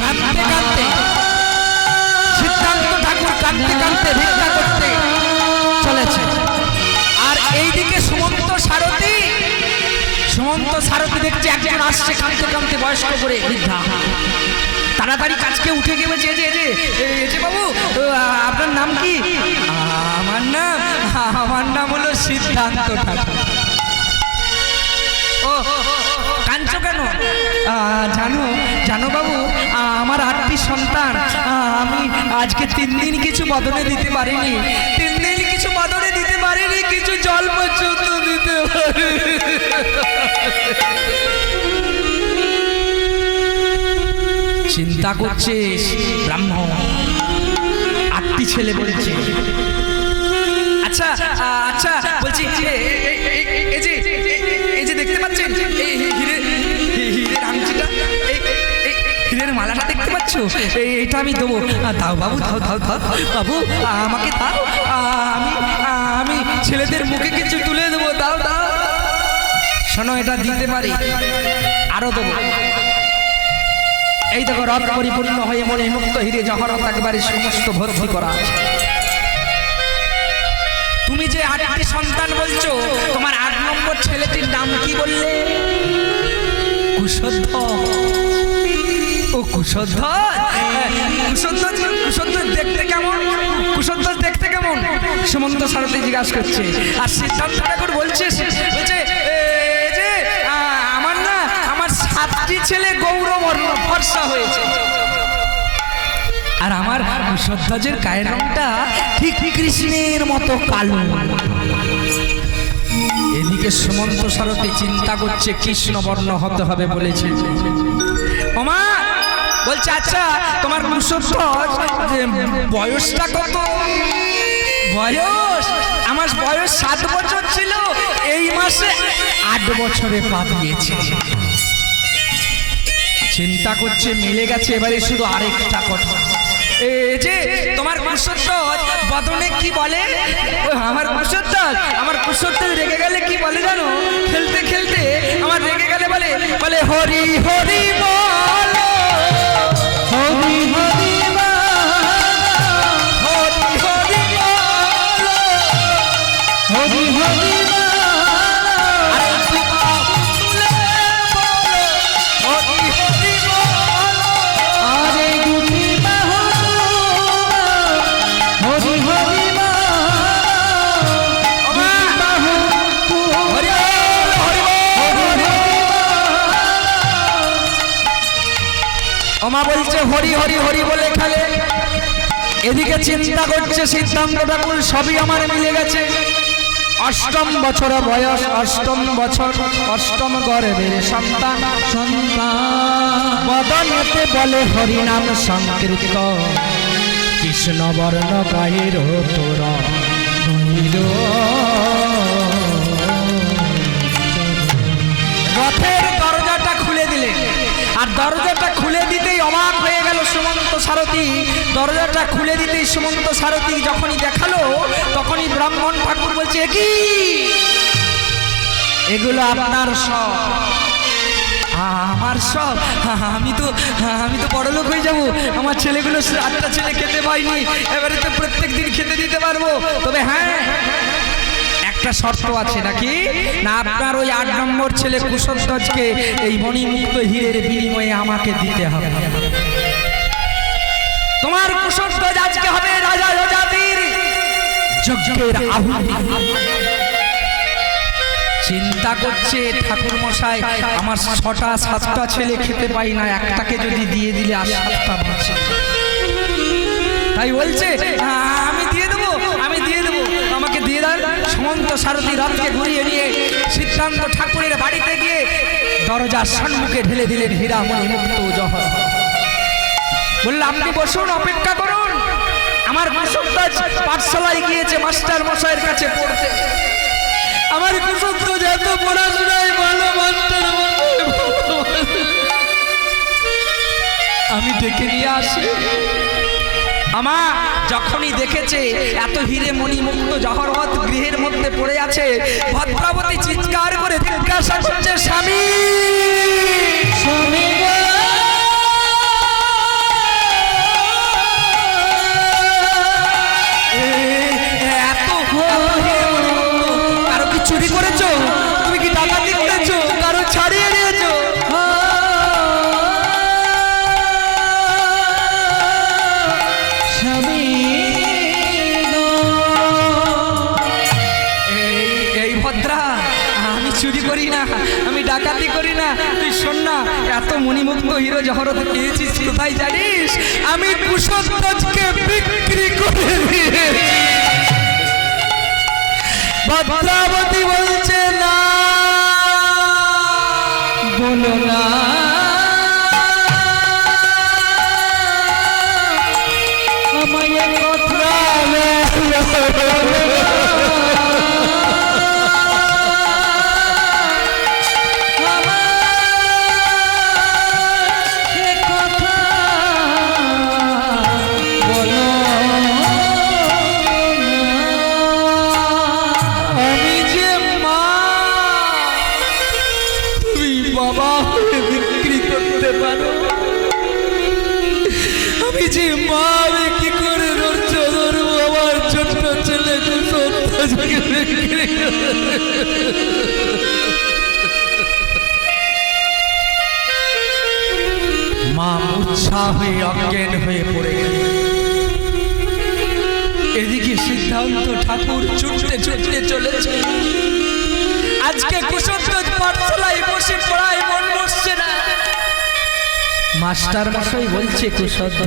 কাঁদতে কাঁদতে সিদ্ধান্ত ঠাকুর কাঁদতে কাঁদতে ভিক্ষা করতে চলেছে। আর এইদিকে সুমন্ত সারথি দেখছে একজন আসছে কাঁদতে কাঁদতে বয়স্ক করে বৃদ্ধা। তাড়াতাড়ি কাজকে উঠে গেছে যে বাবু আপনার নাম কি? আমার নাম হলো সিদ্ধান্ত ঠাকুর। ও কাঁদছো কেন? জানো বাবু, আমার 8টি সন্তান, আমি আজকে 3 দিন কিছু বদলে দিতে পারিনি, কিছু জল পর্যন্ত দিতে পারিনি। চিন্তা করছে ব্রাহ্মণ, 8টি ছেলে বলছে। আচ্ছা বলছি এই যে দেখতে পাচ্ছেন হীরের আংটিটা, হীরের মালাটা দেখতে পাচ্ছ, এইটা আমি দেবো। দাও বাবু, দাও বাবু, আমাকে দাও, আমি ছেলেদের মুখে কিছু তুলে দেবো, দাও। শোনো, এটা দিতে পারি, আরো দেবো। এই দেখো, রথ পরিপূর্ণ হয়ে মনে মুক্ত হীরে জহরত একবারে সমস্ত ভর্তি করা আছে। তুমি যে 8টি সন্তান বলছো, তোমার 8 নম্বর ছেলেটির নাম কি বললে? কুশধ্বজ। ও কুশধ্বজ দেখতে কেমন? সুমন্ত সারথি জিজ্ঞাসা করছে। আর সিদ্ধান্ত ঠাকুর বলছে যে আমার 7টি ছেলে গৌরবর্ণ ফর্সা হয়েছে, আর আমার কুশধ্বজের গায়ের রংটা ঠিক কৃষ্ণের মতো কালো। এদিকে সুমন্ত সারথি চিন্তা করছে কৃষ্ণবর্ণ হতে হবে বলেছে। ওমা বলছে, আচ্ছা তোমার কুশধ্বজ বয়সটা কত? আমার বয়স 7 বছর ছিল, এই মাসে 8 বছরে পা দিয়েছে। চিন্তা করছে মিলে গেছে, এবারে শুধু আরেকটা কথা, যে তোমার কুশধ্বজ বদনে কি বলে? আমার কুশধ্বজ রেগে গেলে কি বলে জানো? খেলতে খেলতে আমার রেগে গেলে বলে হরি হরি বল, হরি হরি ওমা বলছে হরি হরি হরি বলে খেলে। এদিকে চিন্তা করছে সিদ্ধান্ত ঠাকুর, সবই আমার মিলে গেছে। 8ম বছর বয়স, 8ম বছর, 8ম গর্ভের সন্তান। বদনেতে বলে হরিনাম সংকীর্ত, কৃষ্ণ বর্ণ গায়ের তোরা। রথের দরজাটা খুলে দিলেন, আর দরজাটা খুলে দিতেই অবাক হয়ে গেল সুমন্ত সারথি। দরজাটা খুলে দিতেই সুমন্ত সারথি যখনই দেখালো, তখনই ব্রাহ্মণ ঠাকুর বলছে, কি এগুলো আপনার সব? আমার সব? আমি তো বড় লোক হয়ে যাবো, আমার ছেলেগুলো 8টা ছেলে খেতে পাইনি, এবারে তো প্রত্যেক দিন খেতে দিতে পারবো। তবে হ্যাঁ, একটা শর্ত আছে। নাকি না? আপনার ওই 8 নম্বর ছেলে কুশধ্বজকে এই মণিমুক্ত হীরের বিনিময়ে আমাকে দিতে হবে। তোমার কুশধ্বজ আজকে হবে রাজা যজাতির যজ্ঞের আহুতি। চিন্তা করছে ঠাকুর মশাই, আমার 6টা 7টা ছেলে খেতে পাই না, একটাকে যদি দিয়ে দিলে আর 7টা বাঁচে। তাই বলছে আমি দিয়ে দেবো, আমাকে দিয়ে দেন। সুমন্ত সারথি রথকে ঘুরিয়ে নিয়ে সিদ্ধান্ত ঠাকুরের বাড়িতে গিয়ে দরজার সম্মুখে ঢেলে দিলেন হীরামণি মুক্ত জহর। বললাম আপনি বসুন, অপেক্ষা করুন। আমার কুশধ্বজ পাঠশালায় গিয়েছে মাস্টার মশাইয়ের কাছে পড়তে। আমার কুশধ্বজ এত পড়াশোনায় ভালো, মাস্টার আমি ডেকে নিয়ে আসি। আমার যখনই দেখেছে এত হীরে মণি মুক্ত জহরত গৃহের মধ্যে পড়ে আছে, ভদ্রাবতী চিৎকার করে জিজ্ঞাসা করছে, স্বামী স্বামী এত মণিমুক্ত হিরো জহরত পেয়েছিস কোথায় জানিস? আমি কুশধ্বজকে বিক্রি করে দিয়েছি। ভদ্রাবতী বলছে না, বলো না, আমায় কথা মা মূর্ছা হয়ে অজ্ঞান হয়ে পড়ে গেল। এদিকে সিদ্ধান্ত ঠাকুর ছুটতে ছুটতে চলেছে। আজকে কুশধ্বজ পাঠশালায় বসে পড়ায় মন বসছে না। মাস্টার মশাই বলছে, কুশধ্বজ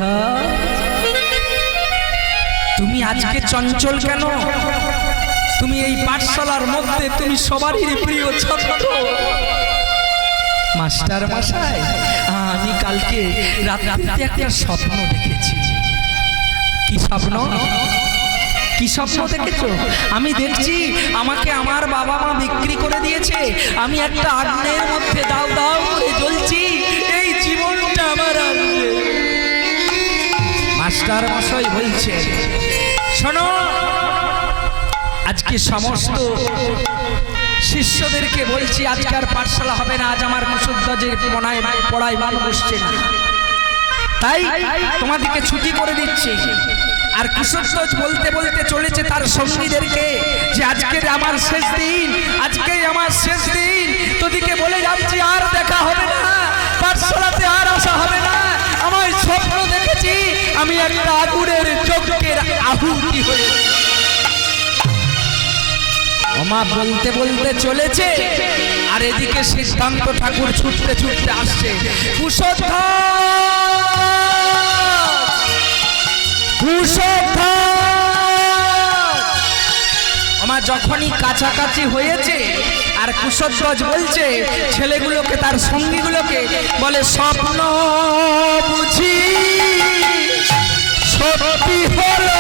তুমি আজকে চঞ্চল কেন? তুমি এই পাঠশালার মধ্যে তুমি সবারই প্রিয় ছাত্র। মাস্টার মশাই, আমি কালকে রাতে একটা স্বপ্ন দেখেছি। কি স্বপ্ন? কি স্বপ্ন দেখেছো? আমি দেখছি আমাকে আমার বাবা মা বিক্রি করে দিয়েছে। আমি একটা আগুনের মধ্যে দাউ দাউ করে জ্বলছি। এই জীবনটা আমার আর নেই। মাস্টার মশাই বলছে, শোনো, আজকে সমস্ত শিষ্যদেরকে বলছি আজকে আর পাঠশালা হবে না। আজ আমার কুশধ্বজের পড়ায় মান বসছে না, তাই তোমাদেরকে ছুটি করে দিচ্ছি। আর কুশধ্বজ বলতে বলতে চলেছে তার সঙ্গীদেরকে যে আজকে আমার শেষ দিন, আজকে আমার শেষ দিন। তোদিকে বলে যাচ্ছি আর দেখা হবে না, পাঠশালাতে আর আসা হবে না। আমার স্বপ্ন দেখেছি আমি একটা আগুনের যজ্ঞের আহুতি হয়ে। ওমা বলতে বলতে চলেছে, আর এদিকে সিদ্ধান্ত ঠাকুর ছুটতে ছুটতে আসছে। ওমা যখনই কাছাকাছি হয়েছে আর কুশধ্বজ বলছে ছেলেগুলোকে, তার সঙ্গীগুলোকে বলে, স্বপ্ন বুঝি সত্যি হলো,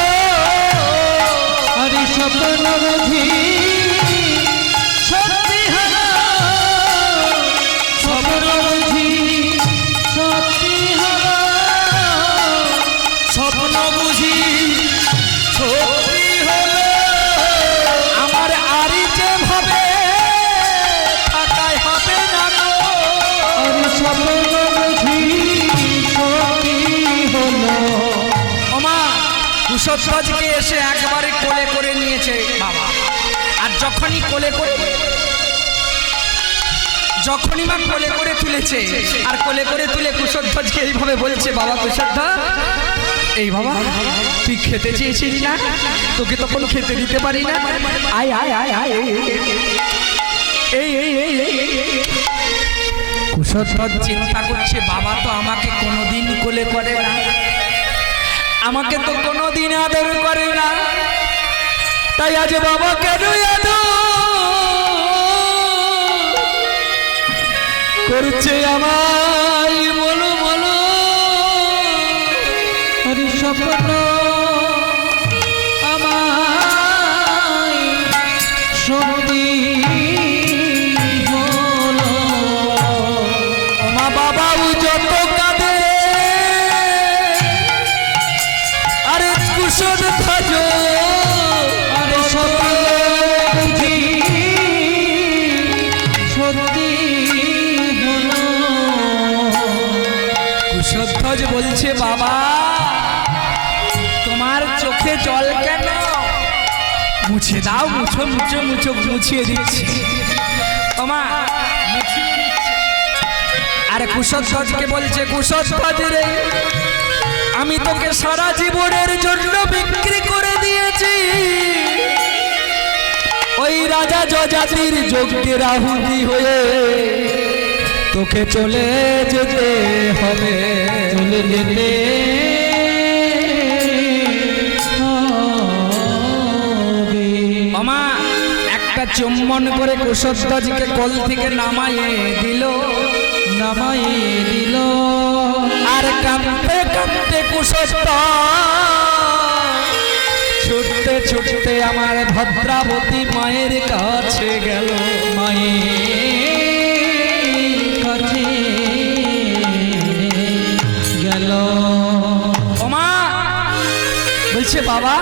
আরে স্বপ্ন বুঝি সত্যি হলো, স্বপ্ন বুঝি সত্যি হলো, স্বপ্ন বুঝি সত্যি হলো, আমার আরি যে ভাবে থাকায় হবে না গো, আরে স্বপ্ন বুঝি সত্যি হলো। ওমা কুশধ্বজকে এসে একবারে কোলে করে নিয়েছে বাবা। আর যখনই কোলে করে তুলেছে আর কোলে করে তুলে কুশধ্বজকে এইভাবে বলছে, বাবা কুশধ্বজ, এই বাবা তুই খেতে চেয়েছিলি না, তোকে তখন খেতে দিতে পারি না, আয় আয় আয় আয়। এই এই এই কুশধ্বজ চিন্তা করছে, বাবা তো আমাকে কোনোদিন কোলে করে না, আমাকে তো কোনোদিন আদর করে না, তাই আজ বাবা কেন করছে আমায়, বলো বলো, আরে স্বপ্ন আমায় সত্যি হলো। মা বাবাও যত কাঁদে, আরে কুশধ্বজ আরে স্বপ্ন বুঝি সত্যি হলো। কুশধ্বজ বলছে, বাবা তোমার চোখে জল কেন? মুছে দাও, মুছো মুছো মুছো, মুছিয়ে দিচ্ছি। তোমা আরে কুশধ্বজকে বলছে, কুশধ্বজ রে, আমি তোকে সারা জীবনের জন্য বিক্রি করে দিয়েছি। ওই রাজা যজাতির যজ্ঞের আহুতি হয়ে তোকে চলে যেতে হবে, চলে যেতে হবে। মামা একটা চুম্বন করে কুশধ্বজকে কোল থেকে নামাইয়ে দিল, নামাইয়ে দিল। আর কাঁদতে কাঁদতে কুশধ্বজ ছুটতে ছুটতে আমার ভদ্রাবতী মায়ের কাছে গেল, মায়ের কাছে গেল। ওমা বলছে বাবা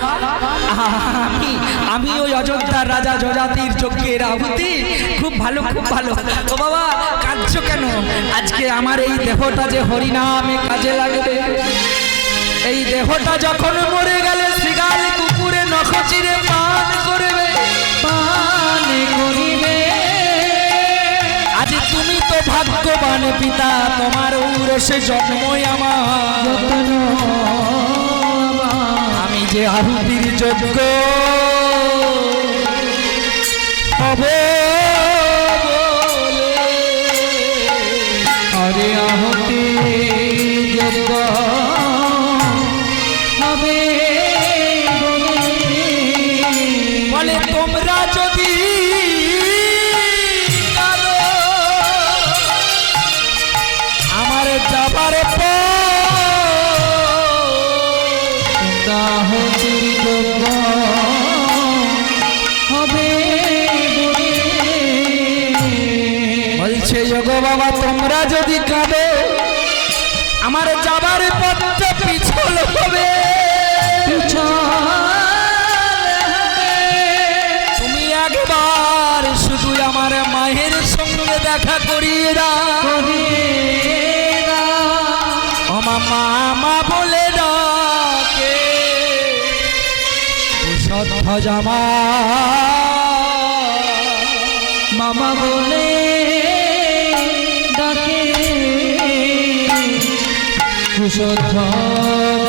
আমি ওই অযোধ্যার রাজা যযাতির যজ্ঞের আহুতি খুব ভালো, খুব ভালো। ও বাবা কাঁদছো কেন? আজকে আমার এই দেহটা যে হরিনামে কাজে লাগবে, এই দেহটা যখন মরে গেলে শৃগাল কুকুরে নখ চিরে পান করবে, পান করিবে। আজ তুমি তো ভাগ্যবান পিতা, তোমার ঔরসে জন্মই আমার। আমি যে আহুতির যোগ্য হবে বলে, আরে আহুতির যোগ্য বলে তোমরা যদি আমার যাবার হবে বলছে যোগো বাবা তোমরা যদি কাঁদো আমার যাবার পথটা পিছল হবে, তুমি একবার শুধু আমার মায়ের সঙ্গে দেখা করিয়ে দাও, আমার মামা বলে ডাকে কুশধ্বজ মামা বলে ডাকে কুশধ্বজ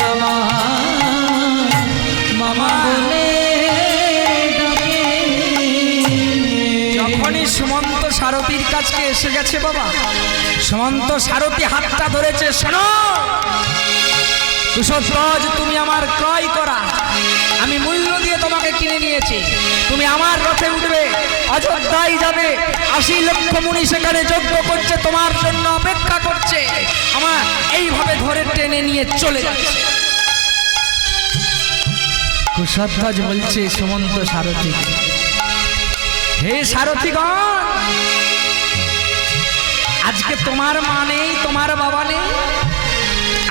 মামা বলে ডাকে। যখনই সুমন্ত সারথীর কাছে এসে গেছে বাবা, সুমন্ত সারথী হাতটা ধরেছে, শোনো কুশধ্বজ তুমি আমার ক্রয় করা, আমি মূল্য দিয়ে তোমাকে কিনে নিয়েছি, তুমি আমার রথে উঠবে, অযোধ্যায় যাবে, ৮০ লক্ষ মুনি সেখানে যজ্ঞ করছে, তোমার জন্য অপেক্ষা করছে, আমার এইভাবে ধরে টেনে নিয়ে চলে যাচ্ছে। কুশধ্বজ বলছে সুমন্ত সারথী, হে সারথীগণ আজকে তোমার মা নেই, তোমার বাবা নেই,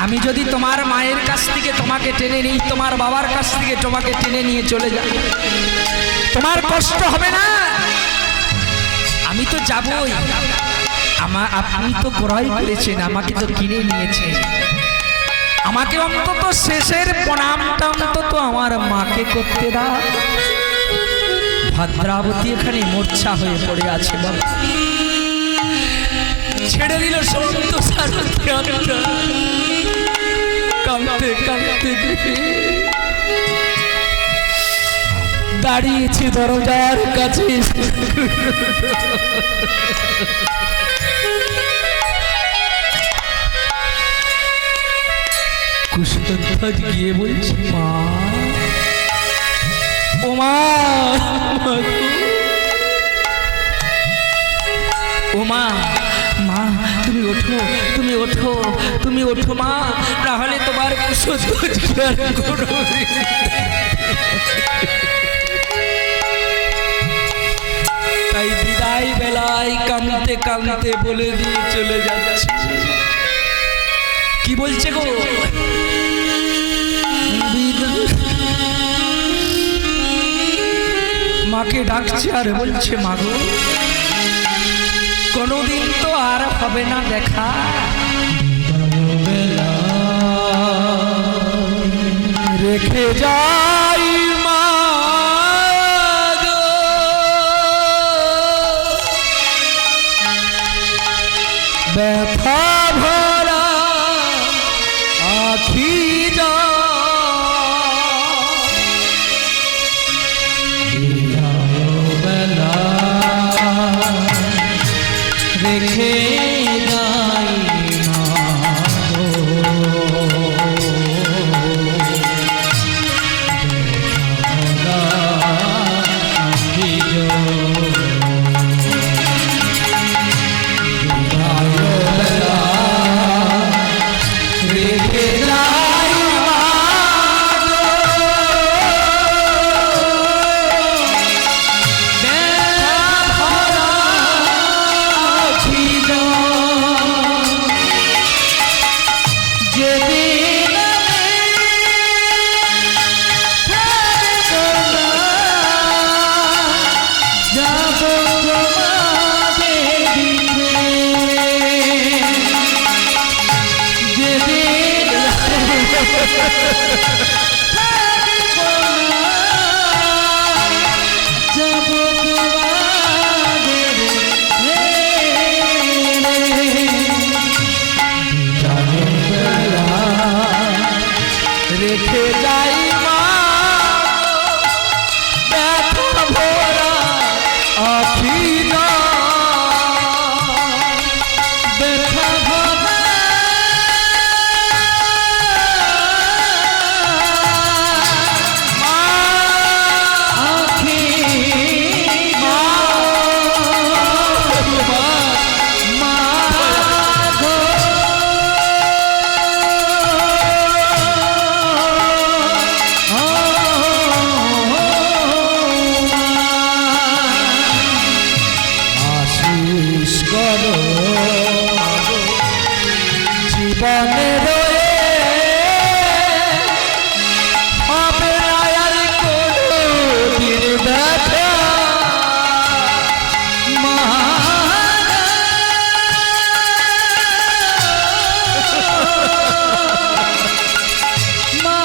আমি যদি তোমার মায়ের কাছ থেকে তোমাকে টেনে নিই, তোমার বাবার কাছ থেকে তোমাকে টেনে নিয়ে চলে যাব, তোমার কষ্ট হবে না? আমি তো যাবই, আপনি তো ক্রয় করেছেন, আমাকে তো কিনে নিয়েছেন, আমাকে অন্তত শেষের প্রণামটা অন্তত আমার মাকে করতে দাও। ভদ্রাবতী এখানে মূর্ছা হয়ে পড়ে আছে বাবা, ছেড়ে দিল সুমন্ত সারথী, কাঁদতে কাঁদতে দাঁড়িয়েছে দরজার কাছে। কুশধ্বজ গিয়ে বলছে মা, ও মা, ও মা, মা তুমি ওঠো, তুমি ওঠো, তুমি ওঠো মা, নাহলে তোমার কুশধ্বজ তাই বিদায় বেলায় কাঁদতে কাঁদতে বলে দিয়ে চলে যাচ্ছে। কি বলছে গো? মাকে ডাকছে আর বলছে মা গো কোনোদিন তো আর হবে না দেখা, রেখে যাই মা গো, ব্যথা ভরা আখি যা রেখে রেখে যাই মা গো, ব্যথা ভরা ছিল যেদিন যাব তোমাদের দিকে, যেদিন যাব তোমাদের রেখে যাই মা ব্যথা ভরা আখি না, ব্যথা ভরা মা আখি, মা মা গো, আশিস করো জীবনে রয়ে হবে আয়ার কোনো দিন ব্যথা মা, মা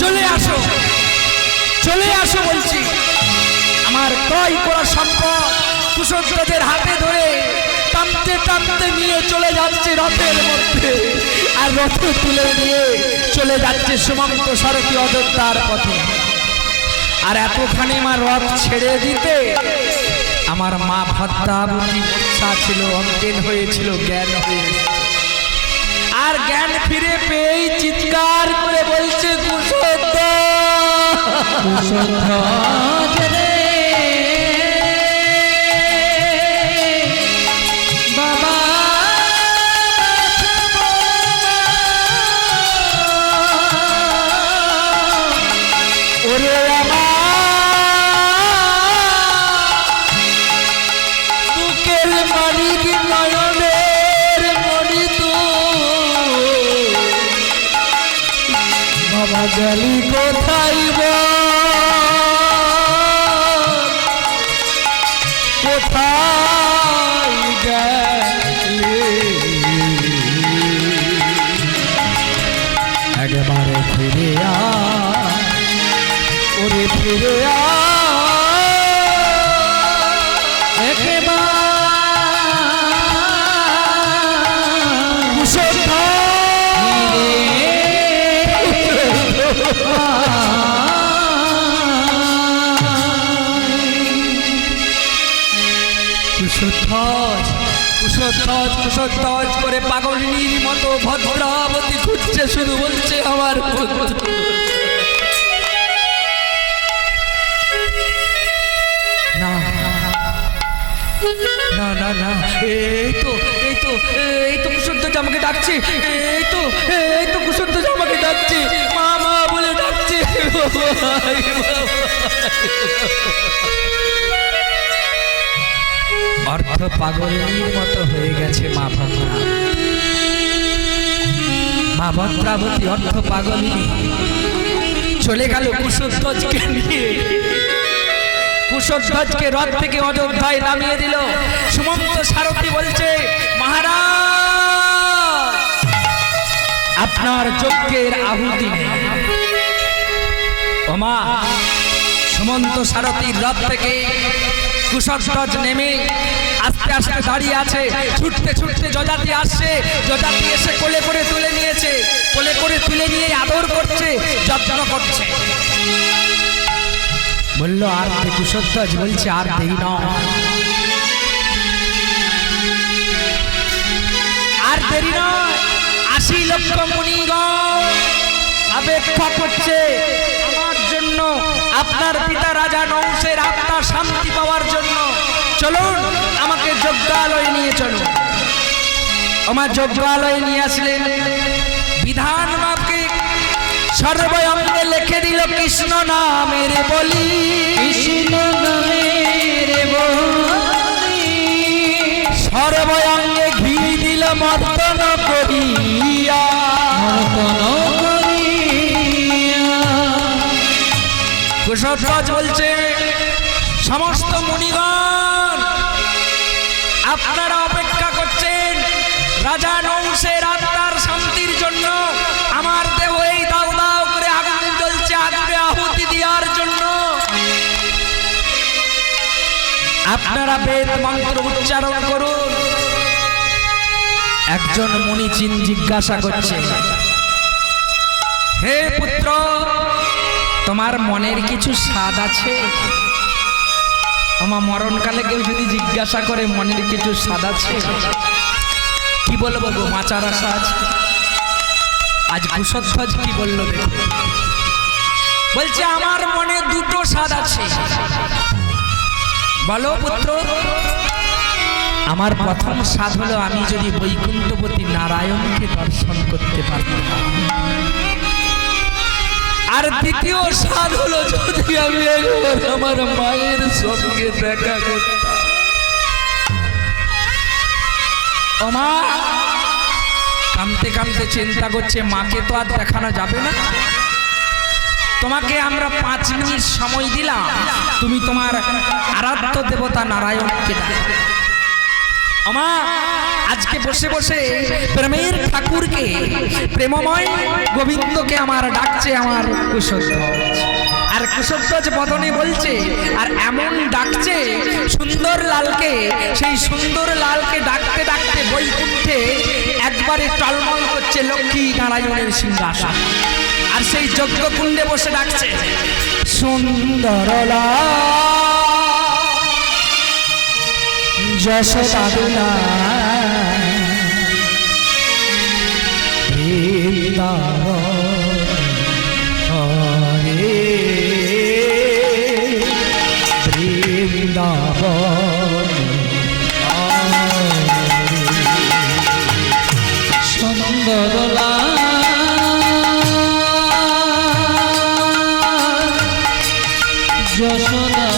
চলে আসো, চলে আসো বলছি। আমার ক্রয় করা সম্পদ কুশলদের হাতে ধরে টানতে টানতে নিয়ে চলে যাচ্ছে রথের মধ্যে, আর রথ তুলে নিয়ে চলে যাচ্ছে সুমন্ত সারথি অযোধ্যার পথে। আর এতখানি আমার রথ ছেড়ে দিতে আমার মা ভদ্রাবতী মূর্ছা ছিল, অজ্ঞান হয়েছিল, জ্ঞান হয়ে, আর জ্ঞান ফিরে পেয়েই চিৎকার করে বলছে কুশলদা, কুশলদা রে বাবা, ওরে আমার বুকের মালিক নয়নের মণি তো বাবা গেলি কোথায় কোথায় গেলি, একবারে ফিরে আ, ওরে ফিরে আ, কুশধ্বজ করে পাগলিনীর মতো ভদ্রাবতী ঘুরছে, শুধু বলছে আমার না না না না, এই তো এই তো এই তো কুশধ্বজ আমাকে ডাকছে, এই তো কুশধ্বজ আমাকে ডাকছে, মা মা বলে ডাকছে। অর্থ পাগলিনীর মতো হয়ে গেছে মা ভদ্রা, মা ভদ্রাবতী অর্থ পাগলিনী চলে গেল কুশধ্বজকে নিয়ে। কুশধ্বজকে রথ থেকে অযোধ্যায় নামিয়ে দিল। সুমন্ত সারথি বলছে, মহারাজ আপনার যজ্ঞের আহুতি নেই। ওমা সুমন্ত সারথির রথ থেকে কুশধ্বজ নেমে আস্তে আস্তে দাঁড়িয়ে আছে, ছুটতে ছুটতে যজাতি আসছে, যজাতি এসে কোলে করে তুলে নিয়েছে, কোলে করে তুলে নিয়ে আদর করছে, যত্ন করছে। বলল আর কুশধ্বজ বলছে আর দেরি নয়, আর দেরি নয়, লক্ষ মুনিগণ অপেক্ষা করছে আমার জন্য, আপনার পিতা রাজা নহুষের আত্মার শান্তি পাওয়ার জন্য। চলুন আমাকে যজ্ঞালয়ে নিয়ে চলুন। আমার যজ্ঞালয়ে নিয়ে আসলেন, বিধান মাপকে সর্বঙ্গে লিখে দিল কৃষ্ণ নামের বলি, কৃষ্ণ নামের বলি। সর্বঙ্গে ঘি দিল মর্দন করিয়া, মর্দন করিয়া। কুশধ্বজ বলছে, সমস্ত মুনিগণ আপনারা অপেক্ষা করছেন রাজা নহুষের আত্মার শান্তির জন্য। আমার দেহ এই দাউ দাউ করে আগুন জ্বলছে, আগুনে আহুতি দেওয়ার জন্য। আপনারা বেদ মন্ত্র উচ্চারণ করুন। একজন মুনি জিজ্ঞাসা করছে, হে পুত্র, তোমার মনের কিছু স্বাদ আছে? আমার মরণকালে কেউ যদি জিজ্ঞাসা করে মনের কিছু স্বাদ আছে, কি বলবো গো? মাচার আশা আছে। আজ কুশধ্বজ কি বললো দেখো, বলছে আমার মনে দুটো স্বাদ আছে। বলো পুত্র। আমার প্রথম স্বাদ হলো আমি যদি বৈকুণ্ঠপতি নারায়ণকে দর্শন করতে পারতাম, আর দ্বিতীয় স্বাদ হলো যদি আমি একবার আমার মায়ের সঙ্গে দেখা করতাম। ও মা, কামতে কামতে চিন্তা করছে মাকে তো আর দেখানো যাবে না। তোমাকে আমরা 5 মিনিট সময় দিলাম, তুমি তোমার আরাধ্য দেবতা নারায়ণকে ডাকো। আমা আজকে বসে বসে প্রেমের ঠাকুরকে, প্রেমময় গোবিন্দকে আমার ডাকছে আমার কুশধ্বজ। আর কুশধ্বজ বদনে বলছে, আর এমন ডাকছে সুন্দর লালকে, সেই সুন্দর লালকে ডাকতে ডাকতে বৈকুণ্ঠে একবারে টলমল করছে লক্ষ্মী নারায়ণের সিংহাসন। আর সেই যজ্ঞকুণ্ডে বসে ডাকছে, সুন্দর যশোদা দুলাল বৃন্দাবন, হরে বৃন্দাবন, সুন্দর যশোদা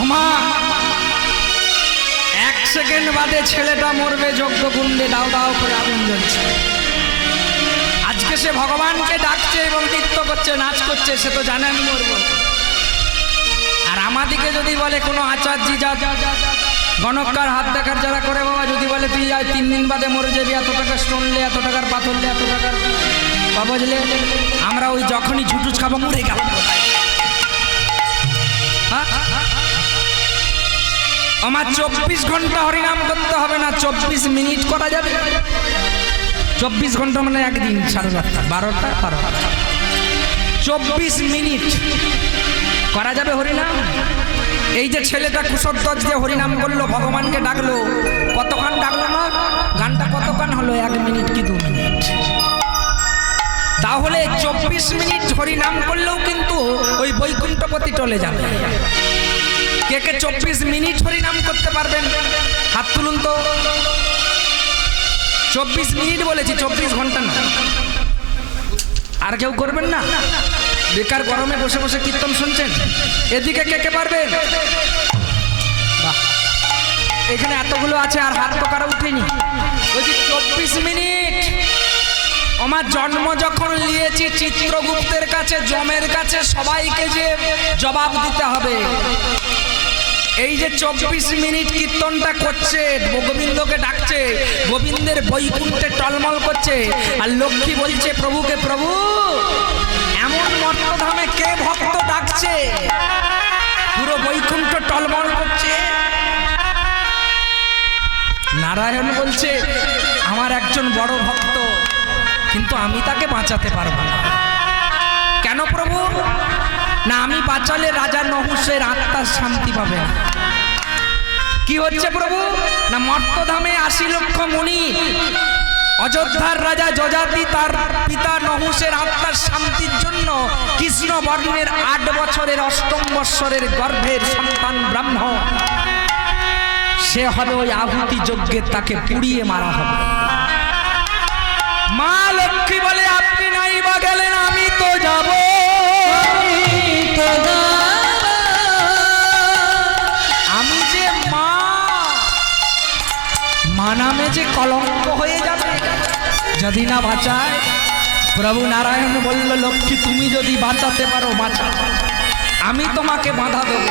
ওমা 1 সেকেন্ড বাদে ছেলেটা মরবে, যজ্ঞ কুণ্ডে দাও দাও করে আগুন জ্বলছে। আজকে সে ভগবানকে ডাকছে এবং নৃত্য করছে, নাচ করছে, সে তো জানে আমি মরবো। আর আমাদিকে যদি বলে কোনো আচার্যি যা গণকার হাত দেখার যারা করে বাবা, যদি বলে তুই 3 দিন বাদে মরে যাবি, এত টাকা স্টোনলে, এত টাকার পাথরলে, এত টাকার বুঝলে, আমরা ওই যখনই ঝুটুচ খাবো মরে গেল। আমার 24 ঘন্টা হরিনাম করতে হবে না, 24 মিনিট করা যাবে। 24 ঘন্টা মানে একদিন, 12:30, 12টা 24 মিনিট করা যাবে হরিনাম। এই যে ছেলেটা কুশধ্বজ যে হরিনাম করলো, ভগবানকে ডাকলো, কতক্ষণ ডাকলো না? গানটা কতক্ষণ হলো? 1 মিনিট কি 2 মিনিট? তাহলে 24 মিনিট হরিনাম করলেও কিন্তু ওই বৈকুণ্ঠপতি চলে যাবে। কে কে 24 মিনিট হরিনাম করতে পারবেন? হাত তুলুন তো। 24 মিনিট বলেছি, 24 ঘন্টা না। আর কেউ করবেন না? বেকার গরমে বসে বসে কীর্তন শুনছেন। এদিকে কে কে পারবেন? বাহ, এখানে এতগুলো আছে আর হাত তো কারো উঠেনি। বলছি 24 মিনিট। আমার জন্ম যখন নিয়েছি চিত্রগুপ্তের কাছে, যমের কাছে, সবাইকে যে জবাব দিতে হবে। এই যে 24 মিনিট কীর্তনটা করছে, গোবিন্দকে ডাকছে, গোবিন্দের বৈকুণ্ঠে টলমল করছে, আর লক্ষ্মী বলছে প্রভুকে, প্রভু এমন মর্তধামে কে ভক্ত ডাকছে, পুরো বৈকুণ্ঠ টলমল করছে। নারায়ণ বলছে আমার একজন বড় ভক্ত, কিন্তু আমি তাকে বাঁচাতে পারবো না। কেন প্রভু? না, আমি বাঁচালে রাজা নহুষের আত্মার শান্তি পাবে না। কি হচ্ছে প্রভু? না, মর্তধামে 80 লক্ষ মুনি, অযোধ্যার রাজা যজাতি তার পিতা নহুষের আত্মার শান্তির জন্য কৃষ্ণ বর্ণের 8 বছরের 8ম বৎসরের গর্ভের সন্তান ব্রাহ্মণ, সে হবে ওই আহুতি যজ্ঞে, তাকে পুড়িয়ে মারা হবে। মা লক্ষ্মী বলে আপনি নাই বা গেলেন, আমি তো যাব। আমি যে মা নামে যে কলঙ্ক হয়ে যাবে যদি না বাঁচায়। প্রভু নারায়ণ বলল, লক্ষ্মী তুমি যদি বাঁচাতে পারো বাঁচা, আমি তোমাকে বাধা দেব।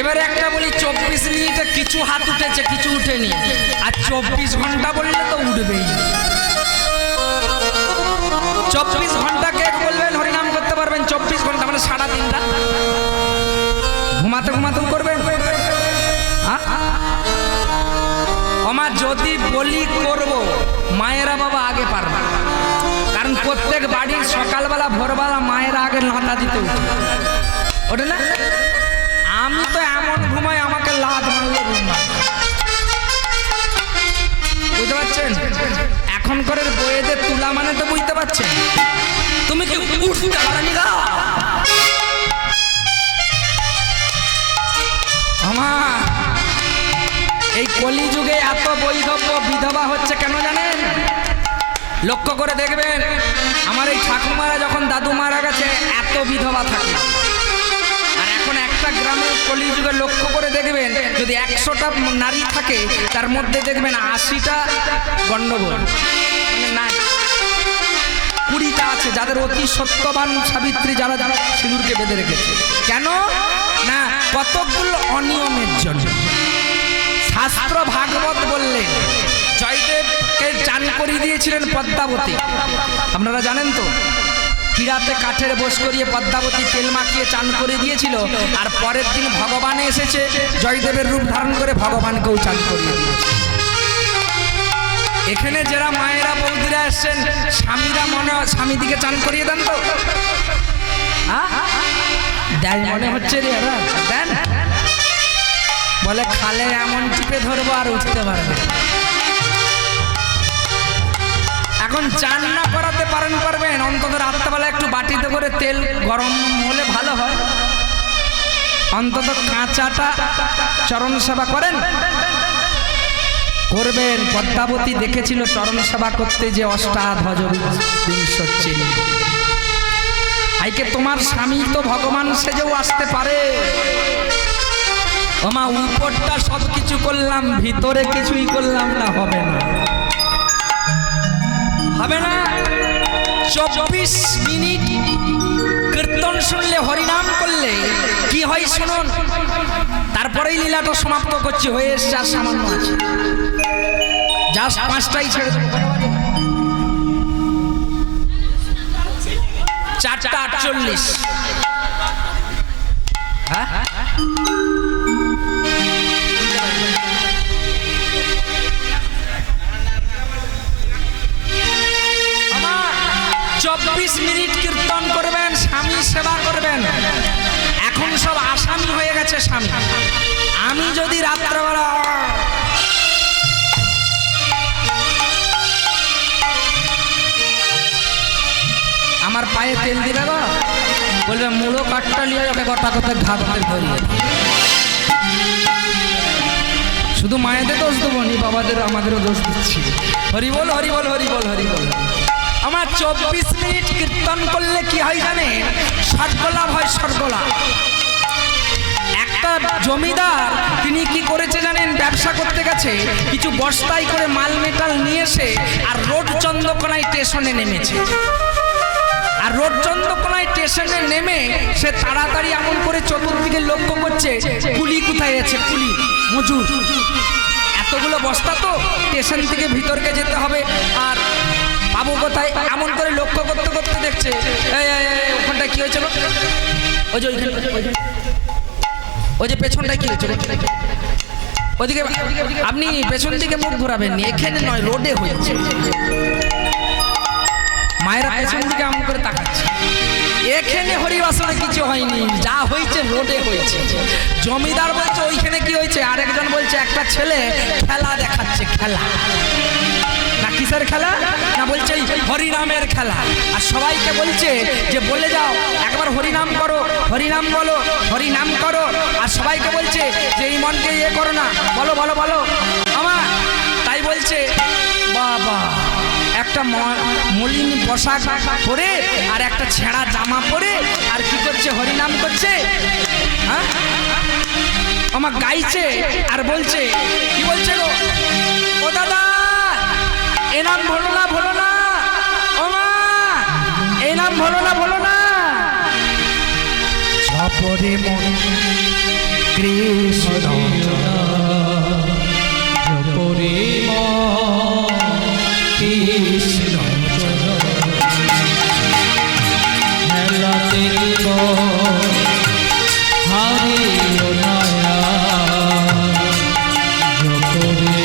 এবারে একটা বলি, 24 মিনিটে কিছু হাত উঠেছে, কিছু উঠেনি। আর 24 ঘন্টা বললে তো উঠবেই। 24 ঘন্টা কে বলবেন হরিনাম করতে পারবেন? 24 ঘন্টা মানে সারা দিন রাত ঘুমাতে ঘুমাতে করবেন। আমার যদি বলি করব, মায়েরা বাবা আগে পারবে, কারণ প্রত্যেক বাড়ির সকালবেলা ভোরবেলা মায়েরা আগে লাঁটা দিতে ওঠে না। আমি তো এমন ঘুমাই, আমাকে লাত মারলে ঘুমা, বুঝতে পারছেন? এখনকার বইয়েদের তুলা মানে তো বুঝতে পারছেন। তুমি কি উঠতে পারনি গা? আমার এই কলিযুগে এত বৈধব্য বিধবা হচ্ছে কেন জানেন? লক্ষ্য করে দেখবেন, আমার এই ঠাকুমারা যখন দাদু মারা গেছে এত বিধবা থাকে। আর এখন একটা গ্রামে কলিযুগে লক্ষ্য করে দেখবেন, যদি 100টা নারী থাকে তার মধ্যে দেখবেন 80টা গণ্ডগোল, মানে না 20টা আছে যাদের অতি সত্যবান সাবিত্রী, যারা যারা সিঁদুরকে বেঁধে রেখেছে। কেন না? কতগুলো অনিয়মের জন্য। শাস্ত্র ভাগবত বললেন জয়দেবকে চান করিয়ে দিয়েছিলেন পদ্মাবতী, আপনারা জানেন তো। পিড়াতে কাঠের বোস করিয়ে পদ্মাবতী তেল মাখিয়ে চান করে দিয়েছিল, আর পরের দিন ভগবান এসেছে জয়দেবের রূপ ধারণ করে ভগবানকেও চান করিয়ে দিয়েছে। এখানে যারা মায়েরা বৌদিরা এসছেন, স্বামীরা মনে হয় স্বামী দিকে চান করিয়ে দেন তো? দেয় মনে হচ্ছে রে, দেন। বলে খালে এমন টিপে ধরবো আর উঠতে পারবে। এখন চান না করাতে পারবেন, অন্তত রাত্রেবেলা একটু বাটিতে করে তেল গরম হলে ভালো হয়। অন্তত কাঁচাটা চরণ সেবা করেন, করবেন। পদ্মাবতী দেখেছিল চরণ সেবা করতে যে অষ্টাধ্বজ বিংশ চিহ্ন। আইকে তোমার স্বামী তো ভগবান সেজেও আসতে পারে। ওমা উপরটা সব কিছু করলাম, ভিতরে কিছুই করলাম না, হবে না, হবে না। 24 মিনিট কীর্তন শুনলে, হরিনাম করলে কি হয় শুনুন, তারপরেই লীলাটা সমাপ্ত করছি, হয়ে এসছে আর সামান্য আছে, জাস্ট 5টাই ছেড়ে দেবো। 4:48। হ্যাঁ 24 মিনিট কীর্তন করবেন, স্বামী সেবা করবেন। এখন সব আসামি হয়ে গেছে স্বামী। আমি যদি রাত্রেবেলা আমার পায়ে তেল দিবে গো, বলবে মুড়ো কাঠটা লিয়ে ওকে গোটা করতে ঘাত ধরিয়ে। শুধু মায়েদের দোষ দেবো নি, বাবাদের আমাদেরও দোষ দিচ্ছি। হরি বল, হরি বল, হরি বল, হরি বল। আমার 24 মিনিট কীর্তন করলে কি হয় জানে? স্বর্গলাভ হয়, স্বর্গলাভ। একটা জমিদার তিনি কি করেছে জানেন? ব্যবসা করতে গেছে, কিছু বস্তায় করে মাল মেটাল নিয়ে এসে আর রোড চন্দ্রকোনায় স্টেশনে নেমেছে। আর রোড চন্দ্রকোনায় স্টেশনে নেমে সে তাড়াতাড়ি এমন করে চতুর্দিকে লক্ষ্য করছে কুলি কোথায় আছে, কুলি মজুর। এতগুলো বস্তা তো স্টেশন থেকে ভিতরকে যেতে হবে, আর পাবো কোথায়? এমন করে লক্ষ্য করতে করতে দেখছে ওখানটা কি হয়েছিল, ওই যে ওই যে পেছনটায় কি হয়েছিল, ওইদিকে আপনি পেছন দিকে মুখ ঘোরাবেননি, এখানে নয়, রোডে হয়েছে। মায়েরা পেছন দিকে এমন করে তাকাচ্ছে, এখানে হরিবাসনে কিছু হয়নি, যা হয়েছে রোডে হয়েছে। জমিদার বলছে ওইখানে কি হয়েছে, আরেকজন বলছে একটা ছেলে খেলা দেখাচ্ছে। খেলা না, কিসের খেলা না? বলছে হরিনামের খেলা। আর সবাইকে বলছে যে বলে যাও একবার হরিনাম করো, হরিনাম বলো, হরিনাম করো। আর সবাইকে বলছে যে এই মনকে ইয়ে করো না, বলো বলো বলো আমার। তাই বলছে বাবা, একটা মলিন পোশাক পরে আর একটা ছেঁড়া জামা পরে আর কি করছে, হরিনাম করছে। হ্যাঁ আমার গাইছে আর বলছে, কি বলছে গো, ও দাদা এ নাম ভোলো না, ভোলো না, ও মা এই নাম ভোলো না, ভোলো না। সপরে মন কৃষ্ণ, সপরে কৃষ্ণ মেলাতে দিব হারি নয়া, জপরে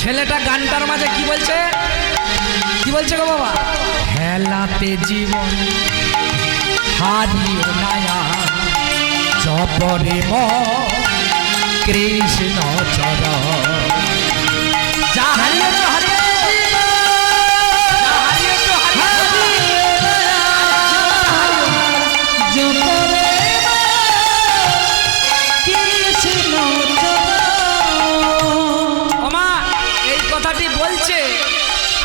ছেলেটা গানটার মাঝে কি বলছে, কি বলছে গো বাবা? হেলাতে জীবন হারিও মায়া, জপরে কৃষ্ণ চর। যা হারিয়ে তো হারিয়ে, বলছে।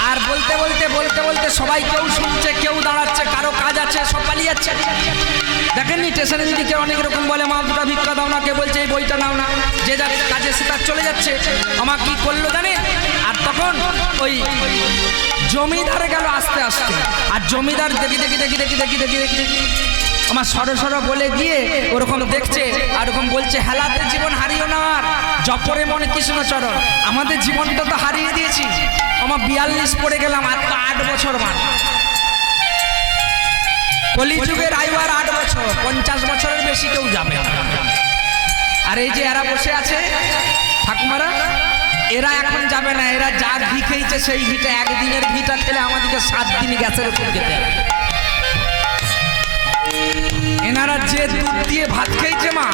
আর বলতে বলতে বলতে বলতে সবাই কেউ শুনছে, কেউ দাঁড়াচ্ছে, কারো কাজ আছে, সব পালিয়ে যাচ্ছে। দেখেননি স্টেশনে যদি কেউ অনেক রকম বলে মা দুটা ভিক্ষা দাও না, কে বলছে এই বইটা নাও না, যে যার কাজে সে তার চলে যাচ্ছে। আমার কি করলো জানেন? আর তখন ওই জমিদারে গেল আস্তে আস্তে, আর জমিদার দেখি দেখি দেখি দেখি দেখি দেখি দেখি দেখি আমার সরো সরো বলে গিয়ে ওরকম দেখছে আর ওরকম বলছে, হেলাতে জীবন হারিও না, আর জপরে মনে কৃষ্ণ চরণ। আমাদের জীবনটা তো হারিয়ে দিয়েছি, আমার 42 পড়ে গেলাম, আর তো 8 বছর মান। কলিযুগের আয়ু আর 8 বছর, 50 বছরের বেশি কেউ যাবে না। আর এই যে এরা বসে আছে ঠাকুমারা, এরা এখন যাবে না। এরা যা ঘি খেয়েছে সেই ঘিটা, একদিনের ঘিটা খেলে আমাদেরকে 7 দিন গ্যাসের ওষুধ খেতে হবে। এনারা যে দুধ দিয়ে ভাত খেয়েছে মা,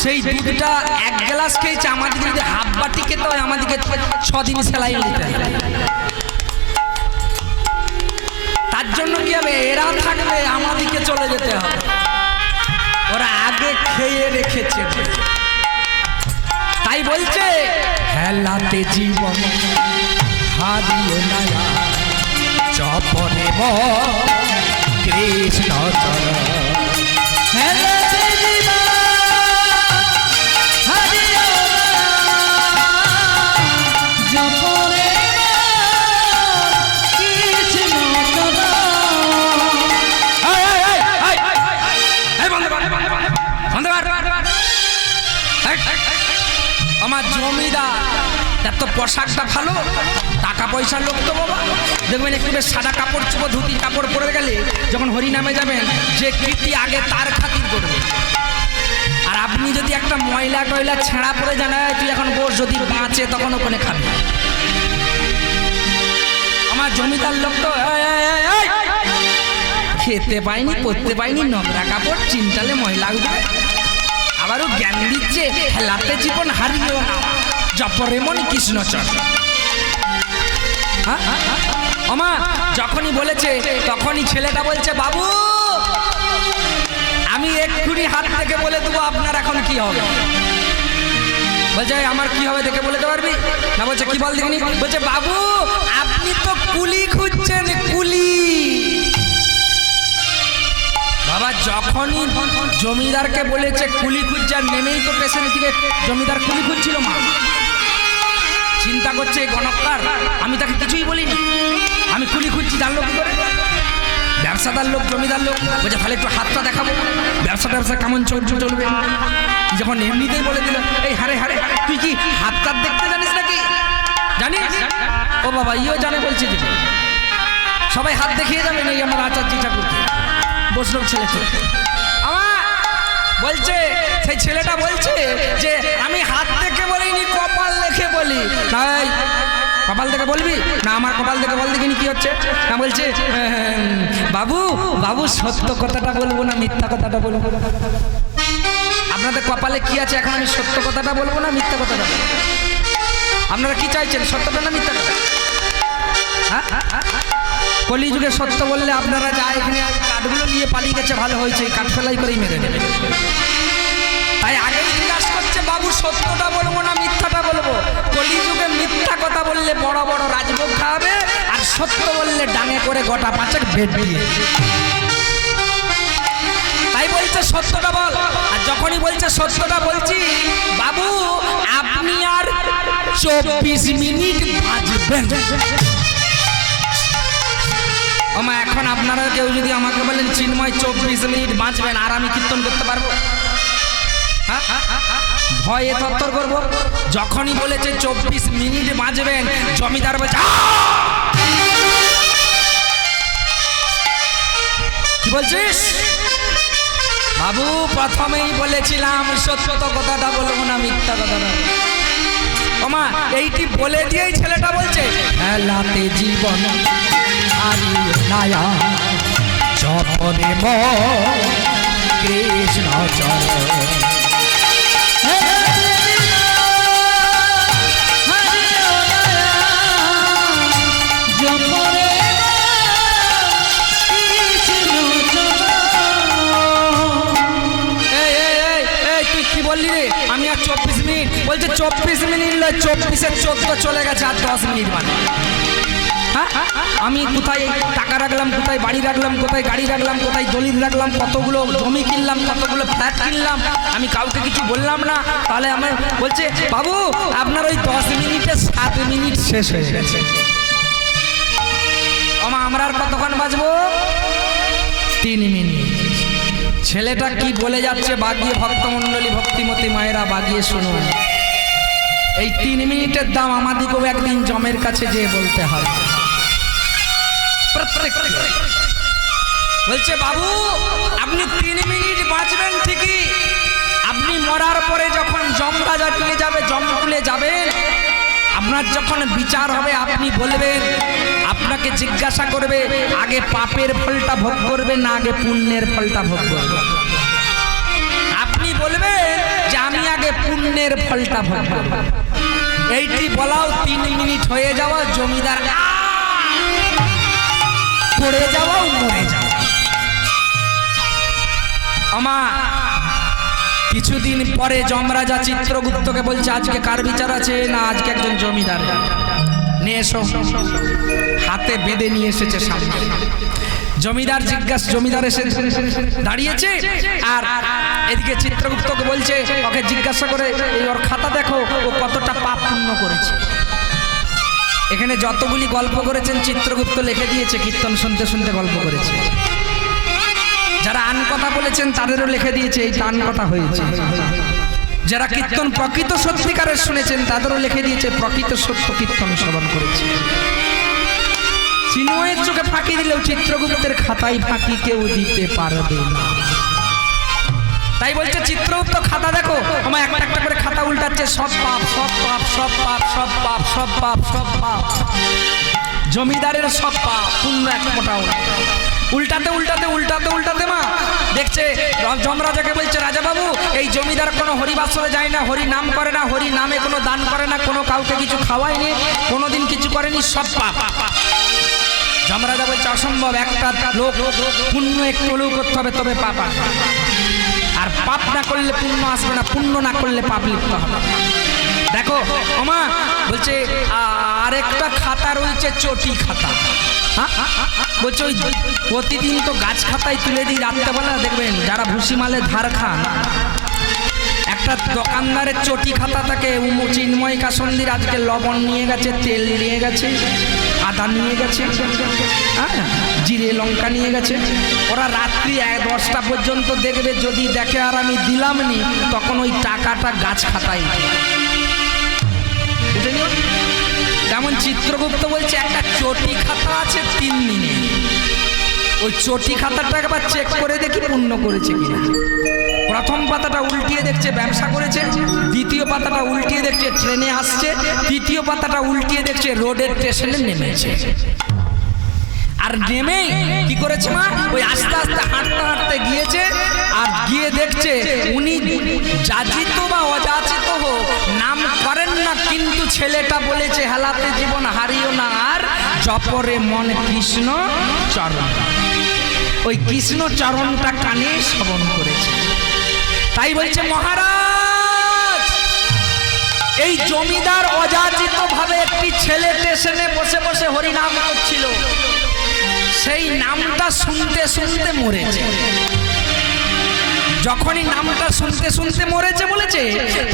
সেই দুধটা 1 গ্লাস খেয়েছে, আমাদেরকে যদি হাফ বাটি খেতে হয় আমাদেরকে 6 দিন সেলাই নিতে হবে। তার জন্য কি হবে, এরা থাকবে আমাদেরকে চলে যেতে হবে, ওরা আগে খেয়ে রেখেছে। তাই বলছে হেলাতে জীবন হারিও না চপনে কৃষ্ণ চরণ। হেলাতে জীবন হারিও না চপনে কৃষ্ণ চরণ। আমার জমিদার এত পোশাকটা ভালো, টাকা পয়সার লোক তো বাবা। দেখবেন একটু বেশ সাদা কাপড় চুপো ধুতি কাপড় পরে গেলে যখন হরিনামে যাবেন, যে কীর্তি আগে তার খাতির করবে। আর আপনি যদি একটা ময়লা টয়লা ছেঁড়া পরে জানায় তুই এখন বস, যদি বাঁচে তখন ওখানে খাবে। আমার জমিদার লোক তো খেতে পায়নি, পরতে পায়নি, নোংরা কাপড় চিন্তালে ময়লা উঠবে, আবারও জ্ঞান দিচ্ছে হেলাতে জীবন হারিও না জপরে মন কৃষ্ণ চরণ। ওমা যখনই বলেছে তখনই ছেলেটা বলছে বাবু আমি এক্ষুনি হাত থেকে বলে দেবো আপনার এখন কি হবে। বলছে আমার কি হবে দেখে বলে দিতে পারবি না? বলছে কি বল দেখিনি? বলছে বাবু আপনি তো কুলি খুঁজছেন, কুলি। বাবা যখনই জমিদারকে বলেছে কুলি খুঁজছে, নেমেই তো পেছনে থেকে জমিদার কুলি খুঁজছিল। মা চিন্তা করছে গণকার, আমি তাকে কিছুই বলিনি, আমি কুলি খুঁজছি, জানলো কি করে? ব্যবসাদার লোক, জমিদার লোক, বলছে তাহলে একটু হাতটা দেখাবো, ব্যবসা কেমন চলবে। যখন এমনিতেই বলে দিল এই হারে হারে তুই কি হাতটা দেখতে জানিস নাকি? জানিস? ও বাবা ইও জানে, বলছে যে সবাই হাত দেখিয়ে যাবেন এই আমার আচার্য ঠাকুরকে। বৈষ্ণব ছেলে আমার বলছে, সেই ছেলেটা বলছে যে আমি হাত দেখে বলিনি, কপাল দেখে বলি। তাই কপাল দেখে বলবি না? আমার কপাল দেখে বল দেখিনি কি হচ্ছে না। বলছে বাবু বাবু সত্য কথাটা বলবো না মিথ্যা কথাটা বলবো? আপনাদের কপালে কি আছে এখন আমি সত্য কথাটা বলবো না মিথ্যা কথাটা বলবো? আপনারা কি চাইছেন, সত্যটা না মিথ্যা কথা? হ্যাঁ কলিযুগে সত্য বললে আপনারা যা এখানে কাঠগুলো নিয়ে পালিয়ে গেছে ভালো হয়েছে, কাঠ ফেলাই করেই মেরে নেবে। তাই আগেই জিজ্ঞাসা করছে বাবু সত্যটা বলবো না মিথ্যাটা বলবো? কলিযুগে মিথ্যা কথা বললে বড় বড় রাজভোগ খাওয়াবে, আর সত্য বললে ডাঙে করে গোটা পাঁচেক ভেট দিয়ে। তাই বলছে সত্যটা বল। আর যখনই বলছে সত্যটা বলছি, বাবু আপনি আর 24 মিনিট বাঁচবেন। ওমা এখন আপনারা কেউ যদি আমাকে বলেন চিন্ময় 24 মিনিট বাঁচবেন, আর আমি কীর্তন করতে পারবো? ভয়ে তত্তর করবো। যখনই বলেছে 24 মিনিট বাঁচবেন, জমিদার বলছে কি বলছিস বাবু? প্রথমেই বলেছিলাম সত্য কথাটা বলবো না মিথ্যা কথাটা। ওমা এইটি বলে দিয়েই ছেলেটা বলছে হেলাতে জীবন হারিও না জপনে কৃষ্ণ চরণ। আমি আর 24 মিনিট বলছে 24 মিনিট নয় 24-এর 14 চলে গেছে, আর 10 মিনিট মানে। আমি কোথায় টাকা রাখলাম, কোথায় বাড়ি রাখলাম, কোথায় গাড়ি রাখলাম, কোথায় দলিল রাখলাম, কতগুলো জমি কিনলাম, কতগুলো ফ্ল্যাট কিনলাম, আমি কাউকে কিছু বললাম না। তাহলে আমার বলছে বাবু আপনার ওই 10 মিনিটে 7 মিনিট শেষ হয়ে গেছে। আমরা আর কতক্ষণ বাঁচবো? 3 মিনিট। ছেলেটা কি বলে যাচ্ছে বাগিয়ে ভক্তমণ্ডলী ভক্তিমতী মায়েরা বাগিয়ে শুনুন। এই 3 মিনিটের দাম আমাদেরকেও একদিন জমের কাছে যেয়ে বলতে হবে। বলছে বাবু আপনি 3 মিনিট বাঁচবেন ঠিকই, আপনি মরার পরে যখন যমরাজা নিয়ে যাবে, যমকুলে যাবেন, আপনার যখন বিচার হবে আপনি বলবেন, আপনাকে জিজ্ঞাসা করবে আগে পাপের ফলটা ভোগ করবে না আগে পুণ্যের ফলটা ভোগ করবে। বলবেন যে আমি আগে পুণ্যের ফলটা ভোগ করব। এইটি বলাও 3 মিনিট হয়ে যাওয়া, জমিদার পড়ে যাওয়াও মরে যাওয়া। আমা কিছুদিন পরে যমরাজা চিত্রগুপ্তকে বলছে আজকে কার বিচার আছে? না, আজকে একজন জমিদার নিয়ে এসো। হাতে বেঁধে নিয়ে এসেছে সামনে। জমিদার এসে দাঁড়িয়েছে আর এদিকে চিত্রগুপ্তকে বলছে, ওকে জিজ্ঞাসা করে ওর খাতা দেখো, ও কতটা পাপ পুণ্য করেছে। এখানে যতগুলি গল্প করেছেন চিত্রগুপ্ত লিখে দিয়েছে, কীর্তন শুনতে শুনতে গল্প করেছে। যারা আন কথা বলেছেন তাদেরও লিখে দিয়েছে, এই টান কথা হয়েছে। যারা কীর্তন প্রকৃত সত্যিকারের শুনেছেন তাদেরও লিখে দিয়েছে, প্রকৃত সত্য কীর্তন শ্রবণ করেছে। চিন্ময়ের চোখে ফাঁকি দিলেও চিত্রগুপ্তের খাতায় ফাঁকি কেউ দিতে পারবে না। তাই বলছে চিত্রগুপ্ত খাতা দেখো। আমার একটা একটা করে খাতা উল্টাচ্ছে, সব পাপ সব পাপ সব পাপ সব পাপ সব পাপ সব পাপ। জমিদারের সব পাপ, পুণ্য এক ফোঁটাও না। উল্টাতে উল্টাতে উল্টাতে উল্টাতে মা দেখছে যমরাজাকে বলছে, রাজা বাবু এই জমিদার কোনো হরিবাসরে যায় না, হরি নাম করে না, হরি নামে কোনো দান করে না, কোনো কাউকে কিছু খাওয়ায়নি, কোনোদিন কিছু করেনি, সব পাপ। যমরাজা বলছে অসম্ভব, একটা লোক পুণ্য একটু হলেও করতে হবে তবে পাপ আসবে। আর পাপ না করলে পুণ্য আসবে না, পুণ্য না করলে পাপ লিপ্ত হবে। দেখো ওমা বলছে আরেকটা খাতা রয়েছে, চটি খাতা। বলছে ওই প্রতিদিন তো গাছ খাতায় তুলে দিই রাত্রেবেলা, দেখবেন যারা ভুসি মালে ধার খান, একটা দোকানদারের চটি খাতা থাকে। চিন্ময় কাসন্দির আজকে লবণ নিয়ে গেছে, তেল নিয়ে গেছে, আদা নিয়ে গেছে, জিরে লঙ্কা নিয়ে গেছে। ওরা রাত্রি 10টা পর্যন্ত দেখবে, যদি দেখে আর আমি দিলাম নি, তখন ওই টাকাটা গাছ খাতায় তেমন চিত্রগুপ্ত বলছে একটা চটি খাতা আছে 3 দিনে, ওই চটি খাতাটা একবার চেক করে দেখি পুণ্য করেছে কিনা। প্রথম পাতাটা উল্টিয়ে দেখছে ব্যবসা করেছে, দ্বিতীয় পাতাটা উল্টিয়ে দেখছে ট্রেনে আসছে, তৃতীয় পাতাটা উল্টিয়ে দেখছে রোডের স্টেশনে নেমেছে। আর নেমে কি করেছে মা, ওই আস্তে আস্তে হাঁটতে হাঁটতে গিয়েছে, আর গিয়ে দেখছে উনি যাচিত বা অযাচিত হোক নাম করেন না, কিন্তু ছেলেটা বলেছে হেলাতে জীবন হারিও না, আর জপরে মন কৃষ্ণ চরণ। ওই কৃষ্ণ চরণটা কানে শ্রবণ করেছে। তাই বলছে মহারাজ, এই জমিদার অযাচিত ভাবে একটি ছেলে স্টেশনে বসে বসে হরিনাম করছিল, সেই নামটা শুনতে শুনতে মরেছে। যখনই নামটা শুনতে শুনতে মরেছে বলেছে,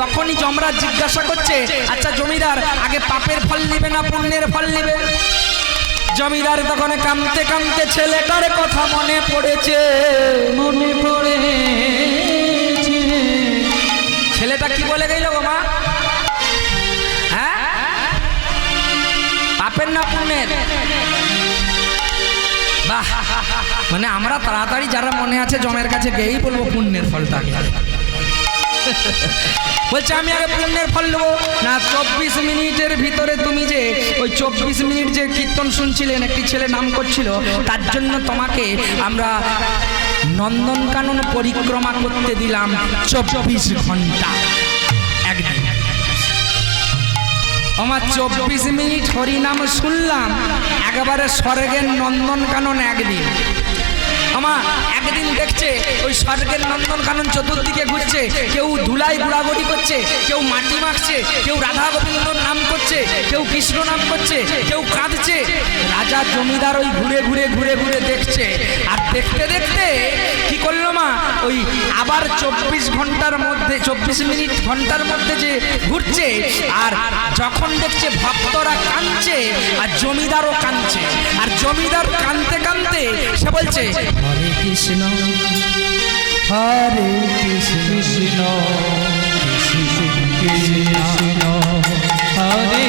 তখনই যমরাজ জিজ্ঞাসা করছে, আচ্ছা জমিদার আগে পাপের ফল নেবে না পুণ্যের ফল নেবে? জমিদার তখন কাঁদতে কাঁদতে ছেলেটার কথা মনে পড়েছে, মনে পড়েছে। ছেলেটা কি বলে গেল গো মা? হ্যাঁ, পাপের না পুণ্যের? বাহ, মানে আমরা তাড়াতাড়ি যারা মনে আছে জমের কাছে গিয়েই বলবো পুণ্যের ফলটা। বলছে আমি আগে পুণ্যের ফল নেবো না। 24 মিনিটের ভিতরে তুমি যে ওই 24 মিনিট যে কীর্তন শুনছিলেন, একটি ছেলে নাম করছিল, তার জন্য তোমাকে আমরা নন্দনকানন পরিক্রমা করতে দিলাম 24 ঘন্টা একদিন। আমার 24 মিনিট হরিনাম শুনলাম, একেবারে স্বর্গের নন্দনকানন একদিন। আমার একদিন দেখছে ওই স্বর্গের নন্দনকানন চতুর্দিকে ঘুরছে, কেউ ধুলায় গুড়াগুড়ি করছে, কেউ মাটি মাখছে, কেউ রাধা গোবিন্দর নাম করছে, কেউ কৃষ্ণ নাম করছে, কেউ কাঁদছে। রাজা জমিদার ওই ঘুরে ঘুরে ঘুরে ঘুরে দেখছে, আর দেখতে দেখতে কি করলো মা, ওই আবার 24 ঘন্টার মধ্যে 24 মিনিট ঘন্টার মধ্যে যে ঘুরছে, আর যখন দেখছে ভক্তরা কাঁদছে আর জমিদারও কাঁদছে, আর জমিদার কাঁদতে কাঁদতে সে বলছে হরে কৃষ্ণ হরে কৃষ্ণ কৃষ্ণ কৃষ্ণ হরে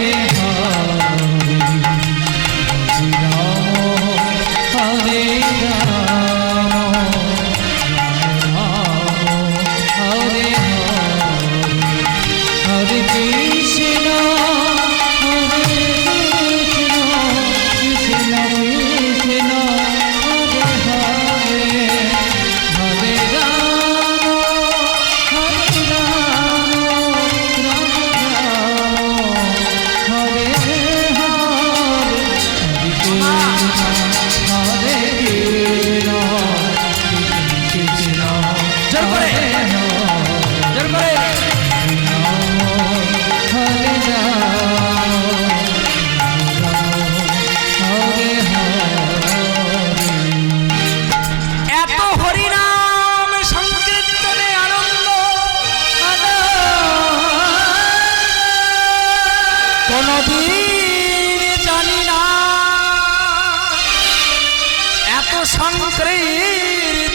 সংকীর্তনে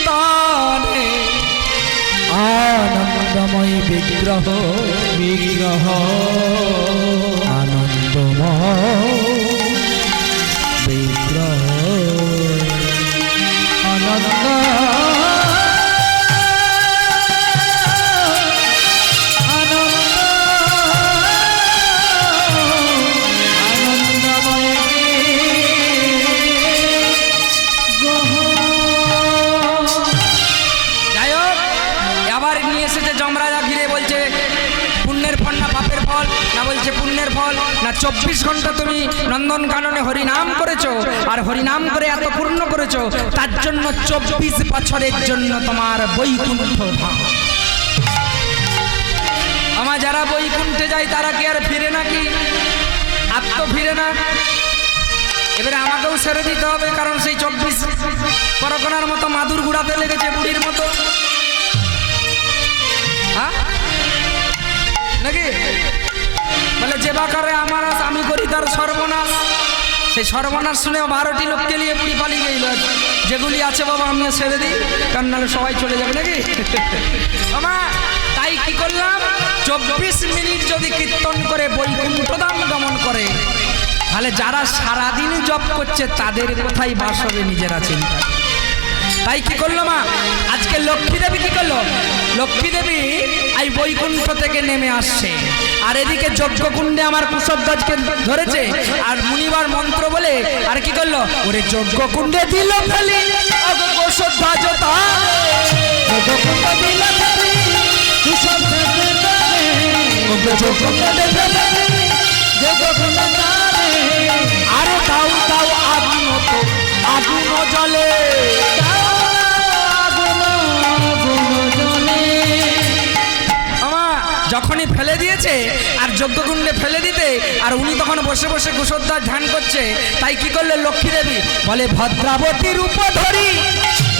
আনন্দময় বিগ্রহ বিগ্রহ আনন্দময় বিগ্রহ আনন্দ পুণ্যের ফল না 24 ঘন্টা তুমি নন্দনকাননে হরিনাম করেছো আর হরিনাম করে এত পূর্ণ করেছো তার জন্য 24 বছরের জন্য তোমার বৈকুণ্ঠ ধাম। আমার যারা বৈকুণ্ঠে যায় তারা কি আর ফিরে নাকি? আর তো ফিরে না। এবারে আমাকেও ছেড়ে দিতে হবে, কারণ সেই 24 পরগনার মতো মাদুর গুড়াতে লেগেছে বুড়ির মতো। হ্যাঁ নাকি? বলে যে বাকারে আমার আমি করি তার সর্বনাশ। সেই সর্বনাশ শুনে 12টি লোককে নিয়ে বুড়ি পালিয়ে গেল। যেগুলি আছে বাবা আমিও ছেড়ে দিই, কারণ নাহলে সবাই চলে যাবে নাকি। তাই কি করলাম, 24 মিনিট যদি কীর্তন করে বৈকুণ্ঠ ধাম গমন করে, তাহলে যারা সারাদিন জপ করছে তাদের কোথায় বাস হবে নিজেরা চিন্তা। তাই কি করলো মা, আজকে লক্ষ্মী দেবী কি করলো, লক্ষ্মী দেবী এই বৈকুণ্ঠ থেকে নেমে আসছে, আর এদিকে যজ্ঞকুণ্ডে আমার কুশধ্বজকে ধরেছে, আর মুনিবার মন্ত্র বলে আর কি করলো, ওরে যজ্ঞকুণ্ডে দিল ফেলি কুশধ্বজ আরে দাও দাও আগুন তো আগুন জলে যখনই ফেলে দিয়েছে আর যজ্ঞকুণ্ডে ফেলে দিতে, আর উনি তখন বসে বসে কুশধ্বজ ধ্যান করছে। তাই কি করলে লক্ষ্মী দেবী বলে ভদ্রাবতী রূপ ধরি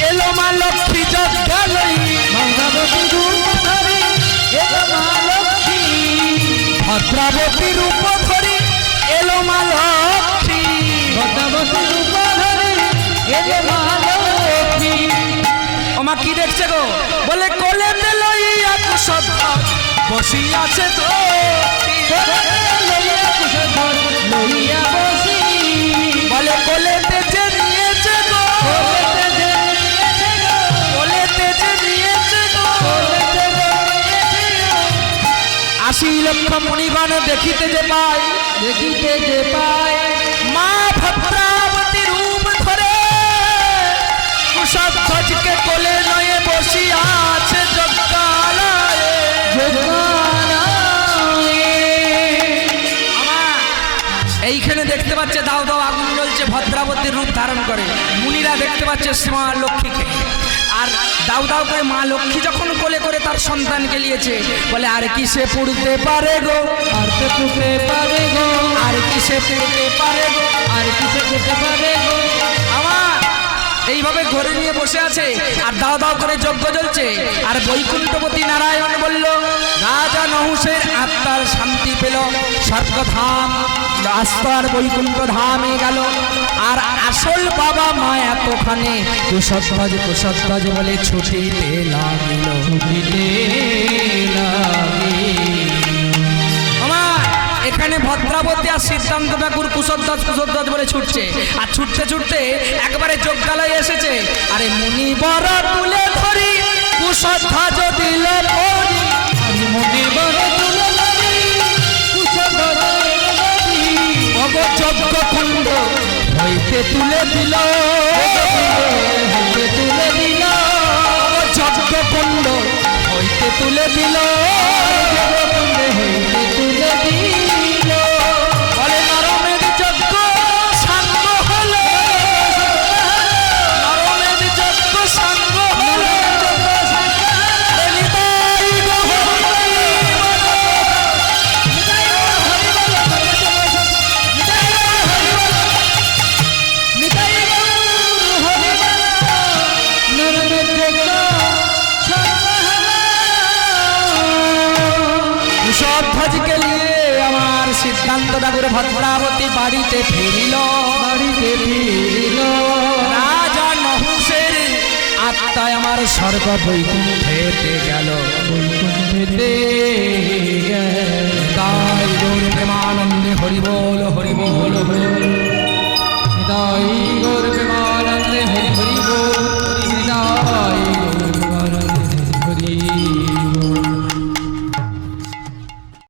এলো মা লক্ষ্মী যজ্ঞালয়ী, ভদ্রাবতী রূপ ধরি এলো মা লক্ষ্মী, ভদ্রাবতী রূপ ধরি এলো মা লক্ষ্মী। ও মা কি দেখছে গো, বলে কোলেতে লইয়া কুশধ্বজ বসি আছে তো, বলে কোলেতে যে নিয়েছে গো, কোলেতে যে নিয়েছে গো, 80 লক্ষ মুনিগণ দেখিতে যে পায়, দেখিতে যে পায় মা ভদ্রাবতী রূপ ধরে কুশধ্বজকে কোলে নয়ে বসিয়া আছে যজ্ঞালয়ে। এইখানে দেখতে পাচ্ছে দাও দাও আগুন জ্বলছে, ভদ্রাবতীর রূপ ধারণ করে। মুনিরা দেখতে পাচ্ছে মা লক্ষ্মীকে, আর দাও দাও করে মা লক্ষ্মী যখন কোলে করে তার সন্তানকে নিয়েছে, বলে আর কি সে পড়তে পারে গো, আর সে পড়তে পারে গো, আর কি সে পড়তে পারে গো, আর কি সে পড়তে পারে গো। আমার এইভাবে ঘরে নিয়ে বসে আছে, আর দাও দাও করে যজ্ঞ জ্বলছে। আর বৈকুণ্ঠপতি নারায়ণ বলল, রাজা নহুষের আত্মার শান্তি পেল, স্বর্গধাম আস্তার বৈকুণ্ঠ ধামে গেল। আর আসল বাবা মা এতখানে কুশধ্বজ কুশধ্বজ বলে ছুটিতে লাগিল, ছুটিতে লাগিল। এখানে ভদ্রাবতী আর সিদ্ধান্ত ঠাকুর কুশধ্বজ কুশধ্বজ বলে ছুটছে, আর ছুটতে ছুটতে একবারে যজ্ঞালয়ে এসেছে। আরে মুনিবর তুলে ধরি কুশধ্বজ দিল পরি, মুনিবর তুলে ধরি কুশধ্বজ অগ যজ্ঞকুণ্ড হইতে তুলে দিল, হইতে তুলে দিল, যজ্ঞকুণ্ড হইতে তুলে দিল, যজ্ঞকুণ্ডে হইতে তুলে দিল। বলে নরমের যজ্ঞ সাঙ্গ হলো, নরমের যজ্ঞ সাঙ্গ হলো, কুশধ্বজকে নিয়ে আমার সিদ্ধান্ত ঠাকুর ভদ্রাবতী বাড়িতে ফিরিল, বাড়িতে ফিরিল। রাজা নহু আত্মায় আমার স্বর্গ বৈকুণ্ঠেতে গেল, বৈকুণ্ঠেতে তাই গৌর প্রেমানন্দে হরি বল হরি বল হরি বল।